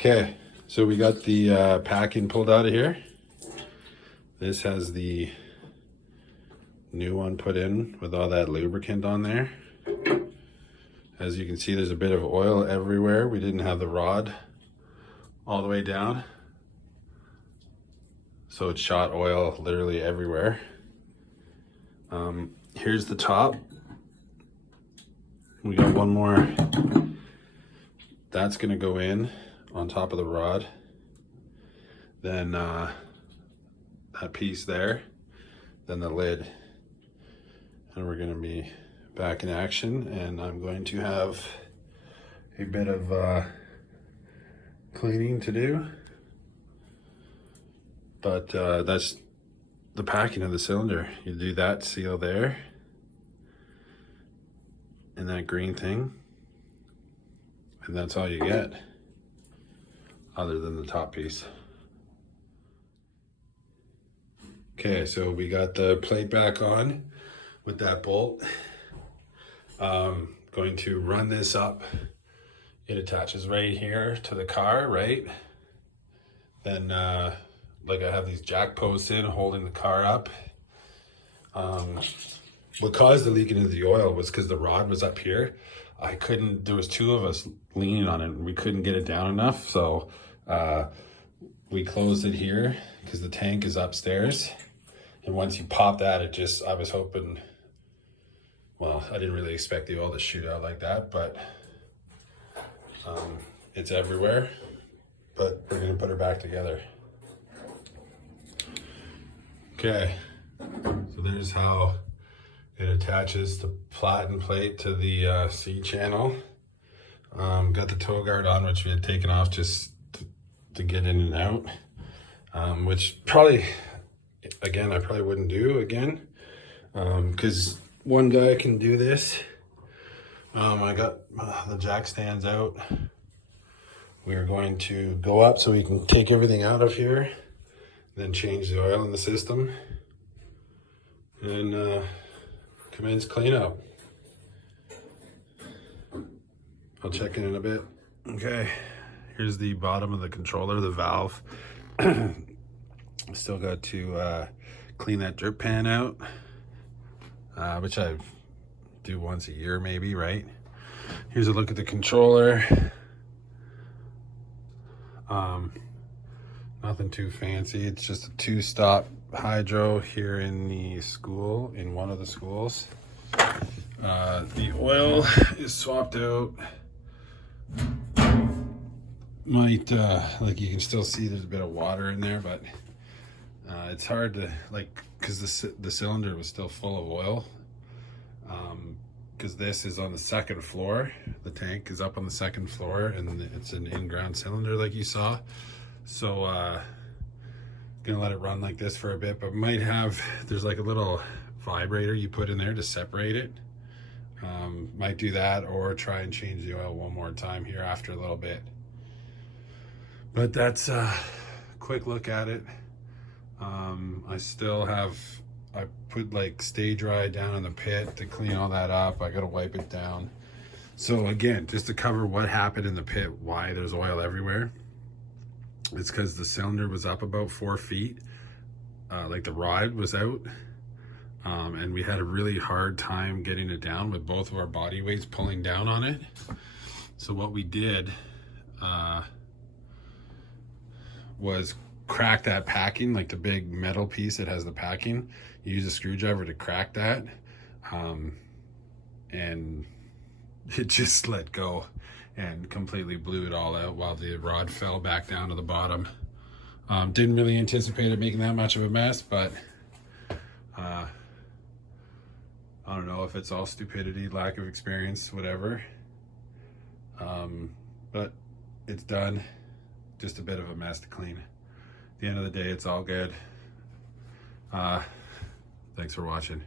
Okay, so we got the packing pulled out of here. This has the new one put in with all that lubricant on there. As you can see, there's a bit of oil everywhere. We didn't have the rod all the way down, so it shot oil literally everywhere. Here's the top. We got one more. That's gonna go in on top of the rod. Then that piece there, then the lid. And we're gonna be back in action, and I'm going to have a bit of cleaning to do. But that's the packing of the cylinder. You do that seal there, and that green thing, and that's all you get, other than the top piece. Okay, so we got the plate back on with that bolt. Going to run this up. It attaches right here to the car, right? Then like I have these jack posts in holding the car up. What caused the leak into the oil was because the rod was up here. There was two of us leaning on it and we couldn't get it down enough. So we closed it here because the tank is upstairs. And once you pop that, I was hoping, well, I didn't really expect the oil to shoot out like that, but it's everywhere. But we're gonna put her back together. Okay, so there's how it attaches the platen plate to the C channel. Got the tow guard on, which we had taken off just to get in and out, which probably, again, I probably wouldn't do again, because one guy can do this. I got the jack stands out. We are going to go up so we can take everything out of here, then change the oil in the system, and commence cleanup. I'll check in a bit. Okay, here's the bottom of the controller, the valve. Still got to clean that drip pan out, which I do once a year maybe, right? Here's a look at the controller. Nothing too fancy. It's just a 2-stop hydro here in the school, in one of the schools. The oil is swapped out. Might, like you can still see there's a bit of water in there, but it's hard to, like, because the cylinder was still full of oil. Because this is on the second floor. The tank is up on the second floor, and it's an in-ground cylinder like you saw. So gonna let it run like this for a bit, but there's like a little vibrator you put in there to separate it. Might do that, or try and change the oil one more time here after a little bit. But that's a quick look at it. I put like stay dry down in the pit to clean all that up. I gotta wipe it down. So again, just to cover what happened in the pit, why there's oil everywhere. It's because the cylinder was up about 4 feet. Like the rod was out. And we had a really hard time getting it down with both of our body weights pulling down on it. So what we did was crack that packing, like the big metal piece that has the packing. You use a screwdriver to crack that, and it just let go and completely blew it all out while the rod fell back down to the bottom. Didn't really anticipate it making that much of a mess, but I don't know if it's all stupidity, lack of experience, whatever. But it's done. Just a bit of a mess to clean. At the end of the day, it's all good. Thanks for watching.